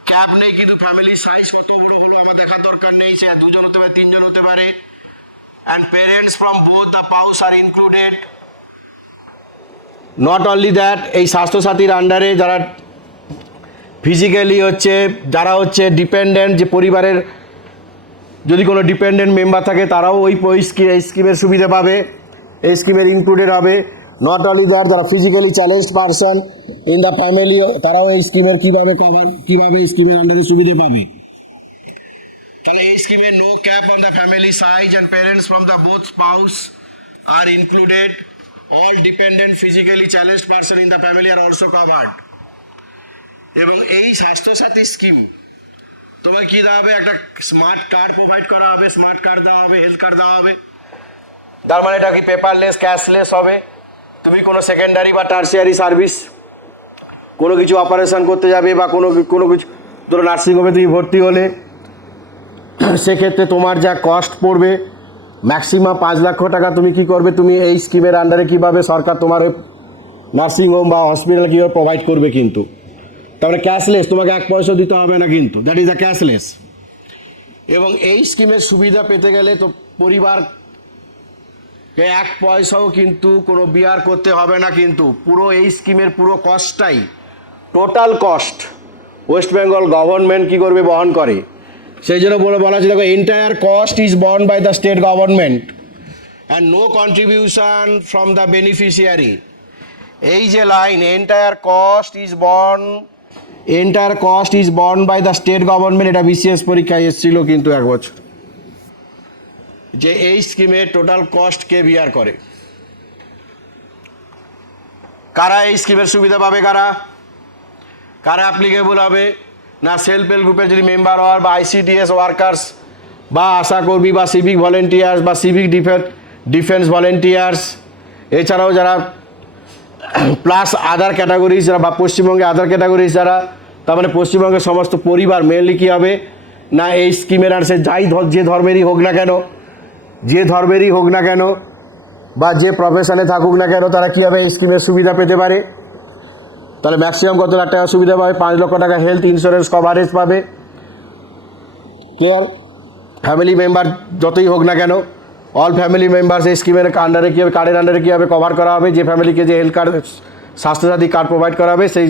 ক্যাপ নেই। কিন্তু ফ্যামিলি সাইজ কত বড় হলো আমার দেখার দরকার নেই, সে 2জন হতে পারে, 3জন হতে পারে। And parents from both the spouse are included. Not only that, এই স্বাস্থ্যসাথীর আন্ডারে যারা ফিজিক্যালি হচ্ছে, যারা হচ্ছে ডিপেন্ডেন্ট, যে পরিবারের যদি কোনো ডিপেন্ডেন্ট মেম্বার থাকে, তারাও ওই স্কিমের সুবিধা পাবে, এই স্কিমের ইনক্লুডেড হবে। নট অনলি দ্যাট, যারা physically challenged person in the family, তারাও এই স্কিমের কীভাবে এই স্কিমের আন্ডারে সুবিধা পাবে। তাহলে এই স্কিমে no cap on the family size and parents from the both spouse are included. All dependent physically challenged person in the family are also covered. এবং এই স্বাস্থ্যসাথী স্কিম তোমায় কী দেওয়া হবে, একটা স্মার্ট কার্ড প্রোভাইড করা হবে, স্মার্ট কার্ড দেওয়া হবে, হেলথ কার্ড দেওয়া হবে। তার মানে এটা কি পেপারলেস, ক্যাশলেস হবে। তুমি কোনো সেকেন্ডারি বা টার্সিয়ারি সার্ভিস, কোনো কিছু অপারেশন করতে যাবে বা কোনো কিছু, ধরো নার্সিংহোমে তুমি ভর্তি হলে, সেক্ষেত্রে তোমার যা কস্ট পড়বে ম্যাক্সিমাম 5 লক্ষ টাকা, তুমি কি করবে, তুমি এই স্কিমের আন্ডারে কীভাবে সরকার তোমার নার্সিংহোম বা হসপিটাল কীভাবে প্রোভাইড করবে। কিন্তু তারপরে ক্যাশলেস, তোমাকে 1 পয়সা দিতে হবে না কিন্তু, দ্যাট ইজ দ্য ক্যাশলেস। এবং এই স্কিমের সুবিধা পেতে গেলে তো পরিবারকে 1 পয়সাও কিন্তু কোনো বিয়ার করতে হবে না। কিন্তু পুরো এই স্কিমের পুরো কস্টটাই, total cost West Bengal government কী করবে, বহন করে। সেই জন্য বলা আছে, দেখো, entire cost is borne by the state government and no contribution from the beneficiary. এই যে লাইন, entire cost is borne by the state government, এটা বিসিএস পরীক্ষায় এসেছিল কিন্তু 1 বছর, যে এই স্কিমে টোটাল কস্ট কে বিয়ার করে। কারা এই স্কিমের সুবিধা পাবে, কারা অ্যাপ্লিকেবল হবে না, সেলফ হেল্প গ্রুপের যদি মেম্বার হওয়ার, বা ICDS ওয়ার্কার্স, বা আশাকর্মী, বা সিভিক ভলেন্টিয়ার্স, বা সিভিক ডিফেন্স ভলেন্টিয়ার্স, এছাড়াও যারা প্লাস আদার ক্যাটাগরিজ যারা, বা পশ্চিমবঙ্গে আদার ক্যাটাগরিজ যারা, তার মানে পশ্চিমবঙ্গের সমস্ত পরিবার মেনলি কী হবে না, এই স্কিমের আর সে যে ধর্মেরই হোক না কেন, বা যে প্রফেশনে থাকুক না কেন, তারা কী হবে, এই স্কিমের সুবিধা পেতে পারে। তাহলে ম্যাক্সিমাম কত লাখ টাকা সুবিধা পাবে, 5 লক্ষ টাকা হেলথ ইন্স্যুরেন্স কভারেজ পাবে। কেয়ার ফ্যামিলি মেম্বার যতই হোক না কেন, অল ফ্যামিলি মেম্বার্স এই স্কিমের আন্ডারে কী হবে, কার্ডের আন্ডারে কী হবে, কভার করা হবে। যে ফ্যামিলিকে যে health card, Swasthyasathi card provide করা হবে, সেই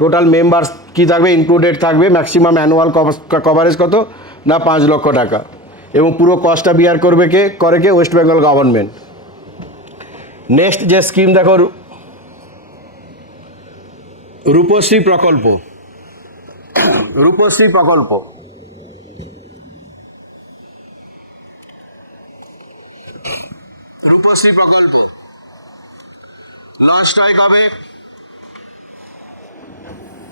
টোটাল মেম্বার্স কী থাকবে, ইনক্লুডেড থাকবে। ম্যাক্সিমাম অ্যানুয়াল কভারেজ কত না, 5 লক্ষ টাকা। এবং পুরো কস্টটা বিয়ার করবে কে ওয়েস্ট বেঙ্গল গভর্নমেন্ট। নেক্সট যে স্কিম দেখো, রূপশ্রী প্রকল্প। রূপশ্রী প্রকল্প লঞ্চ হয় কবে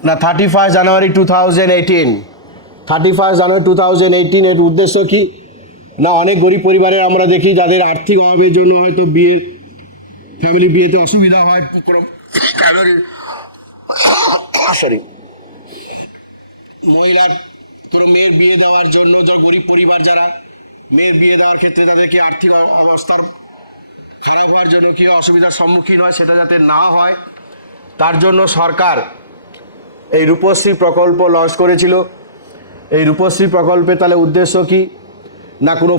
না 31 জানুয়ারি 2018। 31 জানুয়ারি 2018 এর উদ্দেশ্য কি না অনেক গরিব পরিবারের আমরা দেখি যাদের আর্থিক অভাবের জন্য হয়তো ফ্যামিলি বিয়েতে অসুবিধা হয় কোনো সরি মহিলার কোনো মেয়ের বিয়ে দেওয়ার জন্য যারা গরিব পরিবার যারা মেয়ের বিয়ে দেওয়ার ক্ষেত্রে তাদেরকে আর্থিক অবস্থার খারাপ হওয়ার জন্য কেউ অসুবিধার সম্মুখীন হয় সেটা যাতে না হয় তার জন্য সরকার এই রূপশ্রী প্রকল্প লঞ্চ করেছিল। এই রূপশ্রী প্রকল্পে তাহলে উদ্দেশ্য কি না কোনো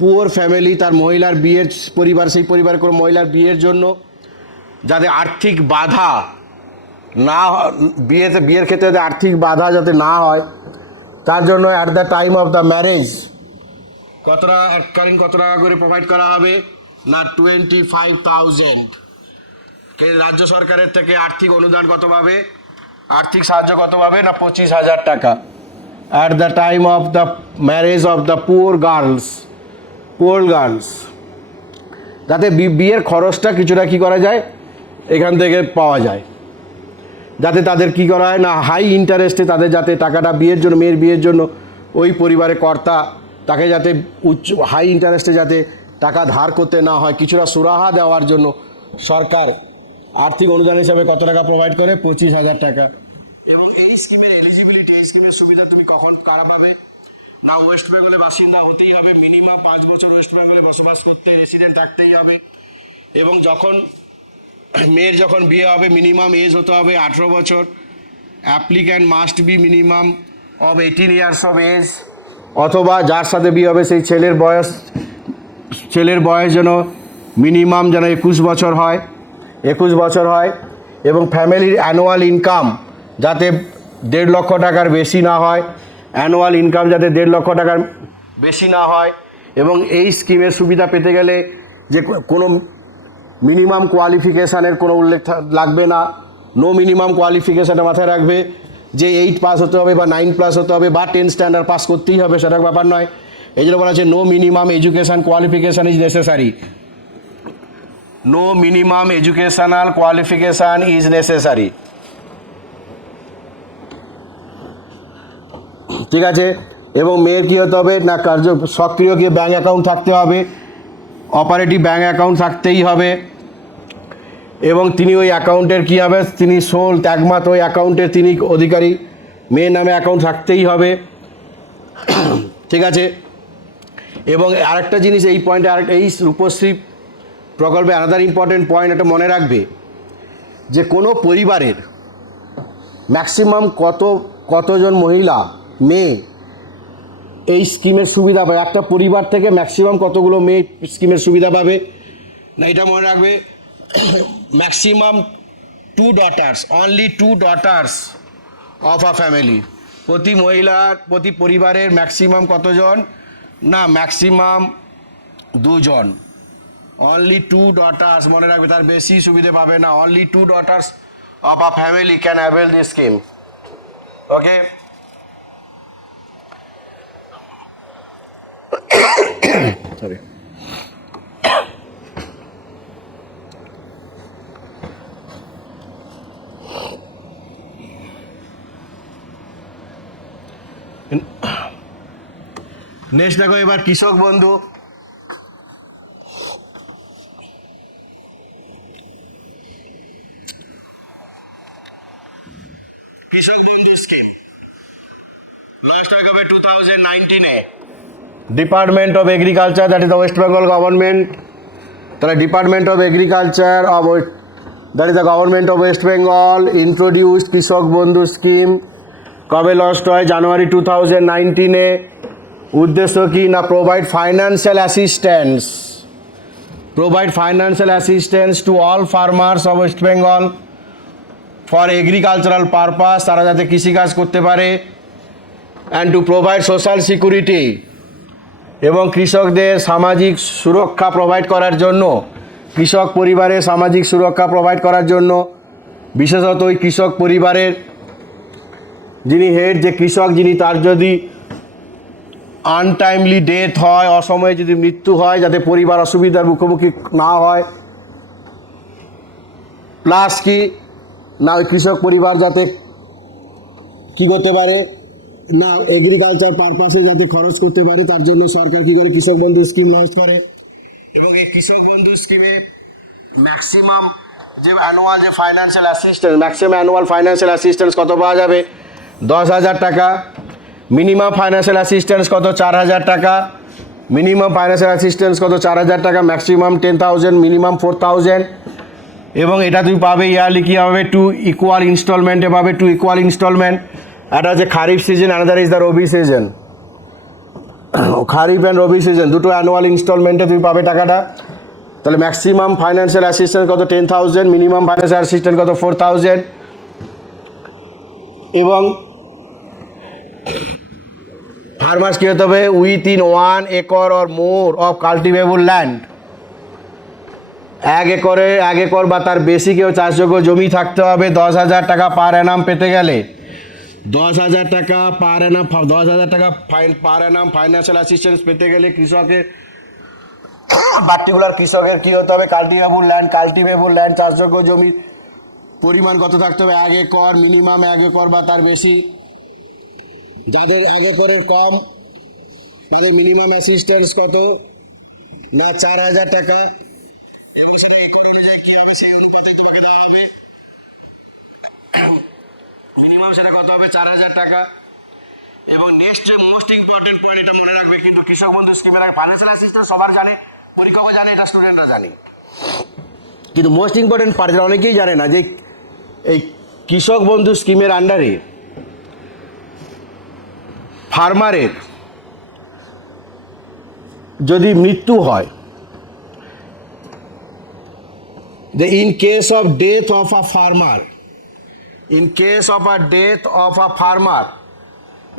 পুয়ার ফ্যামিলি তার মহিলার বিয়ের পরিবার সেই পরিবারের কোনো মহিলার বিয়ের জন্য যাতে আর্থিক বাধা না বিয়ের ক্ষেত্রে যাতে আর্থিক বাধা যাতে না হয় তার জন্য at the time of the marriage কত টাকা করে প্রোভাইড করা হবে না 25,000 রাজ্য সরকারের থেকে আর্থিক অনুদান কত পাবে আর্থিক সাহায্য কত পাবে না 25,000 টাকা at the time of the marriage of the poor girls যাতে বিয়ের খরচটা কিছুটা কী করা যায় এখান থেকে পাওয়া যায় যাতে তাদের কী করা হয় না হাই ইন্টারেস্টে তাদের যাতে টাকাটা মেয়ের বিয়ের জন্য ওই পরিবারের কর্তা তাকে যাতে হাই ইন্টারেস্টে যাতে টাকা ধার করতে না হয় কিছুটা সুরাহা দেওয়ার জন্য সরকার আর্থিক অনুদান হিসাবে কত টাকা প্রোভাইড করে 25,000 টাকা। এবং এই স্কিমের এলিজিবিলিটি এই স্কিমের সুবিধা তুমি কখন কারা পাবে না ওয়েস্ট বেঙ্গলের বাসিন্দা হতেই হবে মিনিমাম 5 বছর ওয়েস্ট বেঙ্গলে বসবাস করতে রেসিডেন্ট থাকতেই হবে এবং মেয়ের যখন বিয়ে হবে মিনিমাম এজ হতে হবে 18 বছর applicant must be minimum of 18 years of age অথবা যার সাথে বিয়ে হবে সেই ছেলের বয়স যেন মিনিমাম যেন 21 বছর হয় এবং ফ্যামিলির অ্যানুয়াল ইনকাম যাতে 1.5 লক্ষ টাকার বেশি না হয় অ্যানুয়াল ইনকাম যাতে 1.5 লক্ষ টাকার বেশি না হয় এবং এই স্কিমের সুবিধা পেতে গেলে যে কোনো মিনিমাম কোয়ালিফিকেশানের কোনো উল্লেখ লাগবে না নো মিনিমাম কোয়ালিফিকেশানটা মাথায় রাখবে যে 8 পাস হতে হবে বা 9 প্লাস হতে হবে বা 10 স্ট্যান্ডার্ড পাস করতেই হবে সেটা ব্যাপার নয় এই জন্য বলা আছে no minimum education qualification is necessary no minimum educational qualification is necessary ঠিক আছে। এবং মেয়ের কী হতে হবে না সক্রিয় কি ব্যাঙ্ক অ্যাকাউন্ট থাকতে হবে অপারেটিভ ব্যাঙ্ক অ্যাকাউন্ট থাকতেই হবে এবং তিনি ওই অ্যাকাউন্টের কী হবে তিনি একমাত্র ওই অ্যাকাউন্টের তিনি অধিকারী মেয়ের নামে অ্যাকাউন্ট থাকতেই হবে ঠিক আছে। এবং আরেকটা জিনিস এই পয়েন্টে এই রূপশ্রী প্রকল্পে আনাদার ইম্পর্টেন্ট পয়েন্ট এটা মনে রাখবে যে কোনো পরিবারের ম্যাক্সিমাম কতজন মহিলা মেয়ে এই স্কিমের সুবিধা পাবে একটা পরিবার থেকে ম্যাক্সিমাম কতগুলো মেয়ে স্কিমের সুবিধা পাবে না এটা মনে রাখবে maximum 2 daughters only 2 daughters of a family প্রতি পরিবারের ম্যাক্সিমাম কতজন না ম্যাক্সিমাম 2 জন অনলি 2 daughters মনে রাখবে তার বেশি সুবিধে পাবে না only 2 daughters of a family can avail this scheme okay. Sorry next দেখো এবার কৃষক বন্ধু স্কিম লঞ্চ হবে 2019 department of agriculture that is the West Bengal government তাহলে department of agriculture of that is the government of West Bengal introduced Krishak Bandhu scheme কবে launch হয় জানুয়ারি 2019 উদ্দেশ্য কি না provide financial assistance to all farmers of West Bengal for agricultural purpose তারা যাতে কৃষিকাজ করতে পারে and to provide social security এবং কৃষকদের সামাজিক সুরক্ষা প্রোভাইড করার জন্য কৃষক পরিবারের সামাজিক সুরক্ষা প্রোভাইড করার জন্য বিশেষত ওই কৃষক পরিবারের যিনি হেড যে কৃষক যিনি তার যদি আনটাইমলি ডেথ হয়, অসময়ে যদি মৃত্যু হয়, যাতে পরিবার অসুবিধার মুখোমুখি না হয়, প্লাস কি না ওই কৃষক পরিবার যাতে কী করতে পারে না এগ্রিকালচার পারপাসে যাতে খরচ করতে পারে, তার জন্য সরকার কী করে কৃষক বন্ধু স্কিম লঞ্চ করে। এবং এই কৃষক বন্ধু স্কিমে ম্যাক্সিমাম যে অ্যানুয়াল যে financial assistance, maximum annual financial assistance কত পাওয়া যাবে? 10,000 টাকা। মিনিমাম ফাইন্যান্সিয়াল অ্যাসিস্ট্যান্স কত? 4,000 টাকা। মিনিমাম ফাইন্যান্সিয়াল অ্যাসিস্ট্যান্স কত? 4,000 টাকা। Maximum 10,000, minimum 4,000। এবং এটা তুমি পাবে ইয়ারলি কী হবে? 2 ইকুয়াল ইনস্টলমেন্টে পাবে, 2 ইকুয়াল ইনস্টলমেন্ট। একটা হচ্ছে kharif season, another is the rabi season. Kharif and rabi season দুটো অ্যানুয়াল ইনস্টলমেন্টে তুমি পাবে টাকাটা। তাহলে ম্যাক্সিমাম ফাইন্যান্সিয়াল অ্যাসিস্ট্যান্স কত? 10,000। মিনিমাম ফাইন্যান্সিয়াল অ্যাসিস্ট্যান্স কত? 4,000। এবং ফার্মার্স কী হতে হবে? Within 1 acre or more of cultivable land. 1 acre বা তার বেশি কেউ চাষযোগ্য জমি থাকতে হবে। 10,000 টাকা পার অ্যানাম পেতে গেলে 10,000 টাকা পার অ্যানাম, 10,000 টাকা পার অ্যানাম ফাইন্যান্সিয়াল অ্যাসিস্ট্যান্স পেতে গেলে কৃষকের পার্টিকুলার কৃষকের কী হতে হবে? কাল্টিভেবল ল্যান্ড চাষযোগ্য জমির পরিমাণ কত থাকতে হবে? 1 একর, মিনিমাম 1 একর বা তার বেশি। যাদের 1 একরের কম তাদের মিনিমাম অ্যাসিস্ট্যান্স কত? না 4,000 টাকা। মিনিমাম সেটা কত হবে? 4,000 টাকা। এবং নেক্সট যে মোস্ট ইম্পর্টেন্ট পয়েন্ট, এটা মনে রাখবে কিন্তু কৃষক বন্ধু স্কিমের ফাইন্যান্সিয়াল অ্যাসিস্ট্যান্স সবার জানে, পরীক্ষকও জানে, এটা স্টুডেন্টরা জানে, কিন্তু মোস্ট ইম্পর্টেন্ট পার্ট যেটা অনেকেই জানে না, যে এই কৃষক বন্ধু স্কিমের আন্ডারে ফার্মারের যদি মৃত্যু হয়, যে in case of death of a farmer,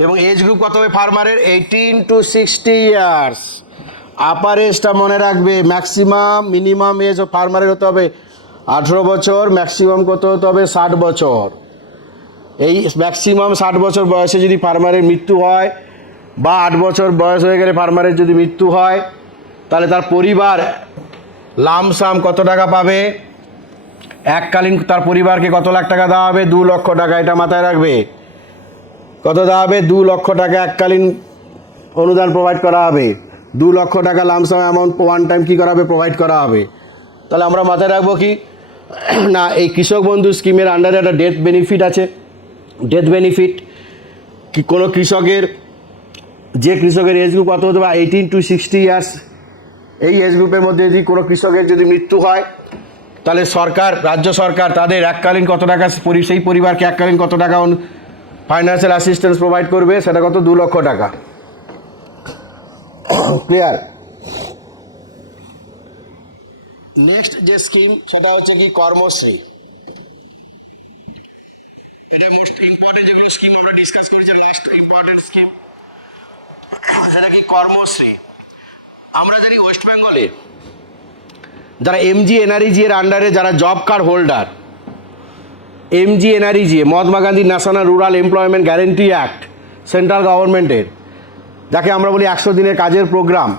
এবং এজ গ্রুপ কত হবে ফার্মারের? 18 to 60 ইয়ার্স। আপার এজটা মনে রাখবে, ম্যাক্সিমাম মিনিমাম এজ অফ ফার্মারের হতে হবে 18 বছর, ম্যাক্সিমাম কত হতে হবে? 60 বছর। এই ম্যাক্সিমাম 60 বছর বয়সে যদি ফার্মারের মৃত্যু হয়, বা 8 বছর বয়স হয়ে গেলে ফার্মারের যদি মৃত্যু হয়, তাহলে তার পরিবার লামসাম কত টাকা পাবে? এককালীন তার পরিবারকে কত লাখ টাকা দেওয়া হবে? 2 লক্ষ টাকা। এটা মাথায় রাখবে। কত দেওয়া হবে? 2 লক্ষ টাকা এককালীন অনুদান প্রোভাইড করা হবে। 2 লক্ষ টাকা লামসাম অ্যামাউন্ট ওয়ান টাইম কী করা হবে? প্রোভাইড করা হবে। তাহলে আমরা মাথায় রাখবো কি না, এই কৃষক বন্ধু স্কিমের আন্ডারে একটা ডেথ বেনিফিট আছে। ডেথ বেনিফিট কি কোনো কৃষকের, যে কৃষকের এজ গ্রুপ কত হতে পারে? 18 to 60 ইয়ার্স। এই এজ গ্রুপের মধ্যে যদি কোনো কৃষকের যদি মৃত্যু হয়, তাহলে সরকার, রাজ্য সরকার তাদের এককালীন কত টাকা, সেই পরিবারকে এককালীন কত টাকা ফাইন্যান্সিয়াল অ্যাসিস্ট্যান্স প্রোভাইড করবে? সেটা কত? 2 লক্ষ টাকা। ক্লিয়ার? নেক্সট যে স্কিম সেটা হচ্ছে কি কর্মশ্রী। এটা মোস্ট ইম্পর্টেন্ট যেগুলো স্কিম আমরা ডিসকাস করেছি, লাস্ট ইম্পর্টেন্ট স্কিম সেটা কি কর্মশ্রী। আমরা জানি ওয়েস্ট বেঙ্গলে যারা MGNREGA এর আন্ডারে যারা job card holder, MGNREGA Mahatma Gandhi national rural employment guarantee act, central গভর্নমেন্টের, যাকে আমরা বলি 100 দিনের কাজের প্রোগ্রাম,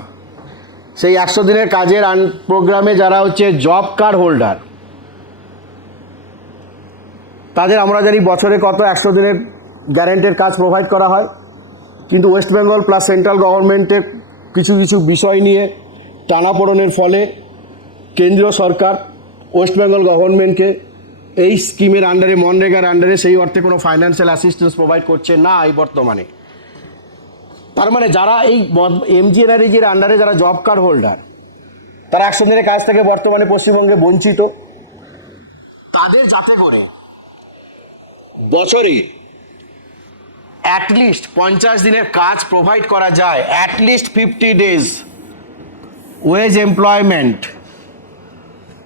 সেই 100 দিনের কাজের প্রোগ্রামে যারা হচ্ছে জব কার্ড হোল্ডার, তাদের আমরা জানি বছরে কত 100 দিনের গ্যারেন্টের কাজ প্রোভাইড করা হয়। কিন্তু ওয়েস্ট বেঙ্গল প্লাস সেন্ট্রাল গভর্নমেন্টের কিছু কিছু বিষয় নিয়ে টানাপোড়েনের ফলে কেন্দ্রীয় সরকার ওয়েস্ট বেঙ্গল গভর্নমেন্টকে এই স্কিমের আন্ডারে, মনরেগার আন্ডারে সেই অর্থে কোনো ফাইন্যান্সিয়াল অ্যাসিস্ট্যান্স প্রোভাইড করছে না এই বর্তমানে। তার মানে যারা এই MGNREGA এর আন্ডারে যারা জব কার্ড হোল্ডার, তারা 100 দিনের কাজ থেকে বর্তমানে পশ্চিমবঙ্গে বঞ্চিত। তাদের যাতে করে বছরে অ্যাটলিস্ট 50 দিনের কাজ প্রোভাইড করা যায়, অ্যাটলিস্ট 50 ডেজ ওয়েজ এমপ্লয়মেন্ট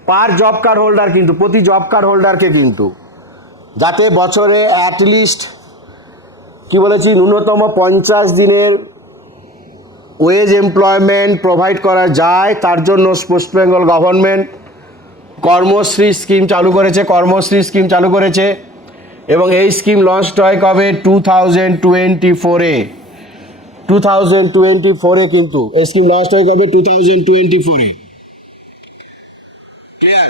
পার জব কার্ড হোল্ডার, কিন্তু প্রতি জব কার্ড হোল্ডারকে কিন্তু যাতে বছরে অ্যাটলিস্ট কি বলেছি, ন্যূনতম 50 দিনের ওয়েজ এমপ্লয়মেন্ট প্রোভাইড করা যায়, তার জন্য West Bengal government Karmashree scheme চালু করেছে। এবং এই স্কিম লঞ্চ হয় কবে? 2024-এ। 2024-এ কিন্তু এই স্কিম লঞ্চ হয়ে যাবে 2024-এ। ক্লিয়ার?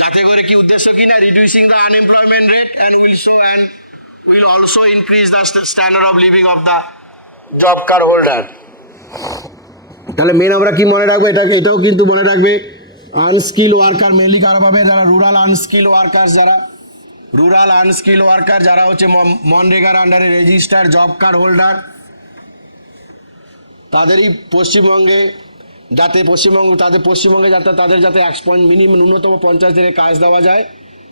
যাতে করে কি উদ্দেশ্য কিনা, reducing the unemployment rate and will also increase the standard of living of the job card holder. তাহলে মেন আমরা কি মনে রাখবো, এটাও কিন্তু মনে রাখবে আনস্কিল ওয়ার্কার মেনলি কারা পাবে, যারা রুরাল আনস্কিল ওয়ার্কার যারা হচ্ছে মনরেগার আন্ডারে রেজিস্টার জব কার্ড হোল্ডার, তাদেরই পশ্চিমবঙ্গে যাতে তাদের যাতে মিনিমাম ন্যূনতম 50 দিনের কাজ দেওয়া যায়,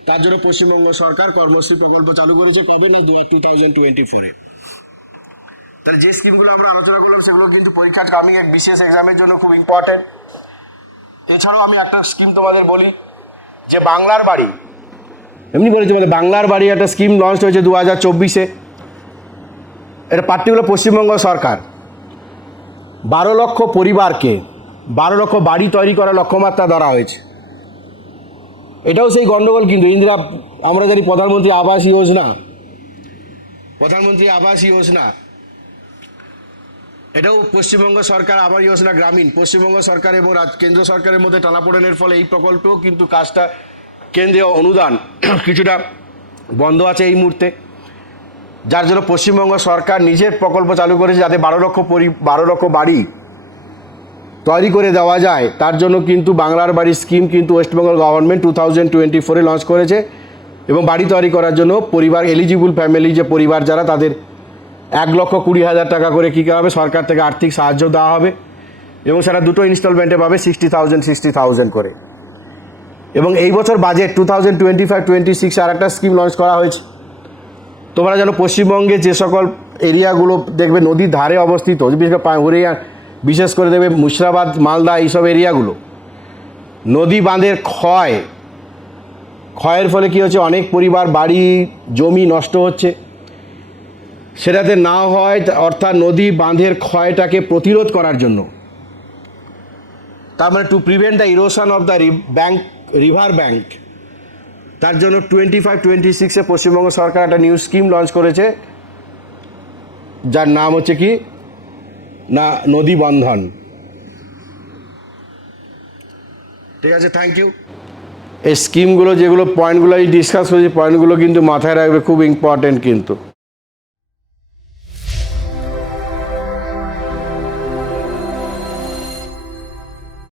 তার জন্য পশ্চিমবঙ্গ সরকার কর্মশ্রী প্রকল্প চালু করেছে। কবে না 2024-এ। তাহলে যে স্কিমগুলো আমরা আলোচনা করলাম সেগুলো কিন্তু পরীক্ষার কামিং এক বিশেষ এক্সামের জন্য খুব ইম্পর্টেন্ট। এছাড়াও আমি একটা স্কিম তোমাদের বলি যে বাংলার বাড়ি, এমনি বলেছি আমাদের বাংলার বাড়ি একটা স্কিম লঞ্চ হয়েছে 2024-এ। এটা পার্টিকুলার পশ্চিমবঙ্গ সরকার 12 লক্ষ পরিবারকে 12 লক্ষ বাড়ি তৈরি করার লক্ষ্যমাত্রা ধরা হয়েছে। এটাও সেই গণ্ডগোল কিন্তু আমরা জানি প্রধানমন্ত্রী আবাস যোজনা, এটাও পশ্চিমবঙ্গ সরকার আবাস যোজনা গ্রামীণ, পশ্চিমবঙ্গ সরকার এবং কেন্দ্র সরকারের মধ্যে টানাপোড়েনের ফলে এই প্রকল্পেও কিন্তু কাজটা কেন্দ্রীয় অনুদান কিছুটা বন্ধ আছে এই মুহূর্তে, যার জন্য পশ্চিমবঙ্গ সরকার নিজের প্রকল্প চালু করেছে যাতে 12 লক্ষ বাড়ি তৈরি করে দেওয়া যায়। তার জন্য কিন্তু বাংলার বাড়ি স্কিম কিন্তু ওয়েস্টবেঙ্গল গভর্নমেন্ট 2024-এ লঞ্চ করেছে এবং বাড়ি তৈরি করার জন্য পরিবার এলিজিবল ফ্যামিলি যে পরিবার যারা, তাদের 1,20,000 টাকা করে কী হবে সরকার থেকে আর্থিক সাহায্য দেওয়া হবে এবং সেটা দুটো ইনস্টলমেন্টে পাবে 60,000 করে। এবং এই বছর বাজেট 2025-26 আর একটা স্কিম লঞ্চ করা হয়েছে। তোমরা যেন পশ্চিমবঙ্গে যে সকল এরিয়াগুলো দেখবে নদীর ধারে অবস্থিত, বিশেষ করে দেখবে মুর্শিদাবাদ, মালদা, এইসব এরিয়াগুলো নদী বাঁধের ক্ষয়ের ফলে কী হচ্ছে, অনেক পরিবার বাড়ি জমি নষ্ট হচ্ছে। সেটাতে না হয়, অর্থাৎ নদী বাঁধের ক্ষয়টাকে প্রতিরোধ করার জন্য, তার মানে to prevent the erosion of the river bank, তার জন্য 25-26-এ পশ্চিমবঙ্গ সরকার একটা নিউ স্কিম লঞ্চ করেছে যার নাম হচ্ছে কি না নদী বন্ধন। ঠিক আছে, থ্যাংক ইউ। এই স্কিমগুলো যেগুলো পয়েন্টগুলো ডিসকাস করেছি, পয়েন্টগুলো কিন্তু মাথায় রাখবে, খুব ইম্পর্টেন্ট কিন্তু।